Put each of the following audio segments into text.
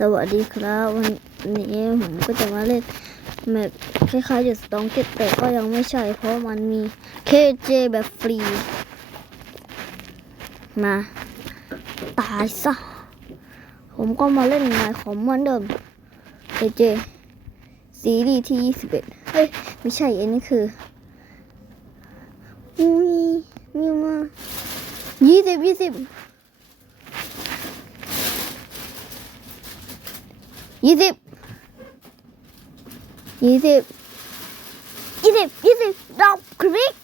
สวัสดีครับ วันนี้ผมก็จะมาเล่นแมปคล้ายๆจะสตองเก็ตแต่ก็ยังไม่ใช่ เพราะมันมี KJ แบบฟรี มา ตายซะ ผมก็มาเล่นนายของเหมือนเดิม KJ ซีรีส์ที่ 21 เฮ้ย ไม่ใช่อันนี้คือมีมีมา20 20 ఇది ఇది ఇది ఇది నా క్రిక్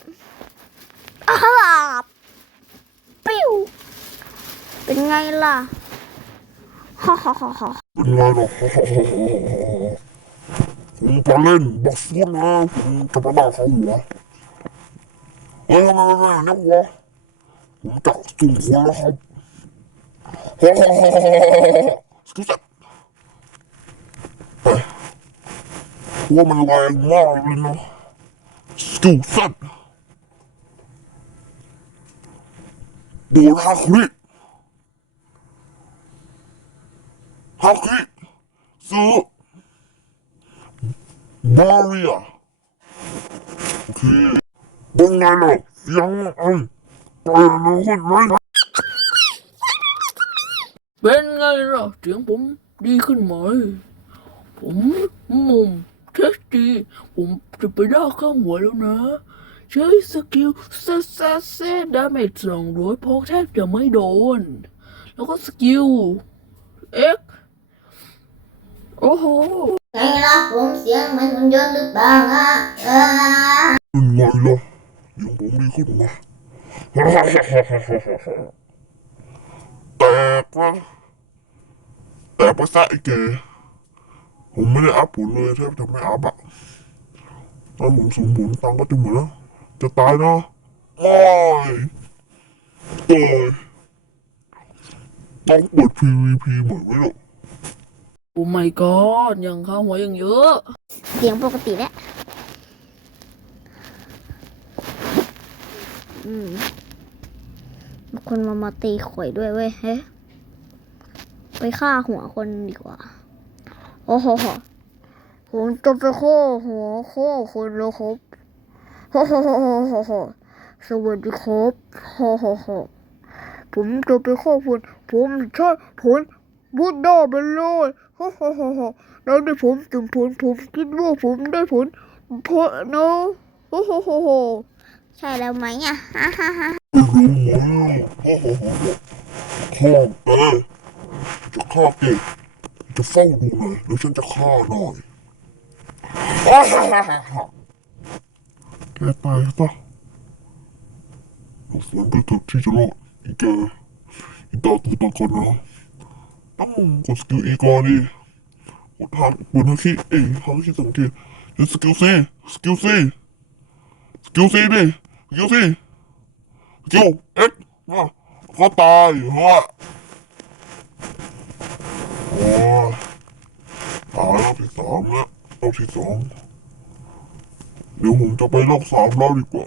పివ్ เป็นไงล่ะฮ่าฮ่าฮ่าฮ่าเป็นไงล่ะฮ่าฮ่าฮ่าฮ่าผมจะเล่นบอสฟุตนะผมจะมาด่าเขาหัวเฮ้ยทำไมไม่เป็นอย่างนี้วะผมจะจุ่มหัวแล้วครับฮ่าฮ่าฮ่าฮ่าฮ่า ว่ามันแรงมากเลยนะสกิลเซ็ตโดนฮาคริฮาคริซื้อบาเรียโอเคเป็นไงล่ะเสียงไอ้ไปนะเห็นไหมเป็นไงล่ะเสียงผมดีขึ้นไหมผมมุม ผมจะไปได้ข้างหัวแล้วนะ ใช้สกิลเซเซเซดาเมจสองร้อยพอแทบจะไม่โดน แล้วก็สกิลเอ็กโอ้โหไงล่ะผมเสียงเหมือนหุ่นยนต์หรือเปล่าฮะเออเป็นไงล่ะยังผมดีขึ้นไหมแตกวะแตกไปซะไอ้เก๋ ผมไม่ได้อัพผลเลยแทบจะไม่อัพอะตอนผมสูงผลตังค์ก็จะเหมือนจะตายนะไม่ตายต้องเปิด PVP เหมือนไหมล่ะโอ้ my god ยังข้างหัวยังเยอะเสียงปกติแล้วอืมมีคนมามาตีข่อยด้วยเว้ยเฮ้ยไปฆ่าหัวคนดีกว่า โอ้โหโหผมจะไปฆ่าหัวฆ่าคนแล้วครับโอ้โหโหโหโหโหสวัสดีครับโอ้โหโหผมจะไปฆ่าคนผมใช่ผลบุดดาไปเลยโอ้โหโหโหแล้วได้ผมถึงผลผมคิดว่าผมได้ผลเพราะเนาะโอ้โหโหโหใช่แล้วไหมอะฮ่าฮ่าฮ่าไม่รู้ไหมโอ้โหข้าเอ้ยจะฆ่าเก่ง จะเฝ้าดูหน่อยแล้วฉันจะฆ่าหน่อยแกตายซะเราฝันไปถึงที่จะรอดอีแกอีตาตัวตนก่อนนะต้องกดสกิลอีก่อนดิกดทำบนฮาคิเอ้ยฮาคิสองทีแล้วสกิลซีสกิลซีสกิลซีดิสกิลซีโยเอ็กมาเขาตายฮะโอ้ยตายรอบ ที่สามแล้วรอบที่สองเดี๋ยวผมจะไปรอบสามแล้วดีกว่า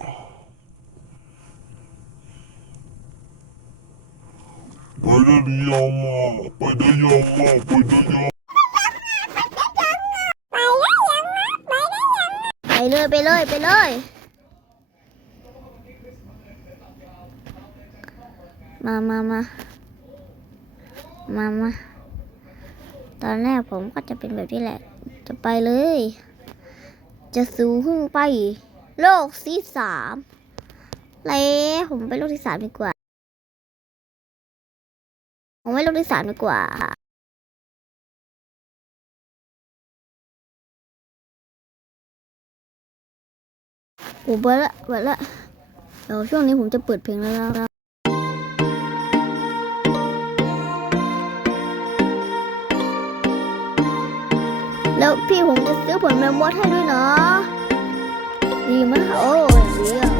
ไปได้ดียาวมาไปได้ยาวมาไปได้ยาวไปเลยไปเลยไปเลยมามามามามา ตอนแรกผมก็จะเป็นแบบนี้แหละ จะไปเลย จะสูงขึ้นไป โลกที่สามเลยผมไปโลกที่สามดีกว่า ผมไปโลกที่สามดีกว่าโอ้เบละเบละเดี๋ยวช่วงนี้ผมจะเปิดเพลงแล้วนะ แล้วพี่ผมจะซื้อผลแมมมอสให้ด้วยเนาะดีมากโอ้ยดีอะ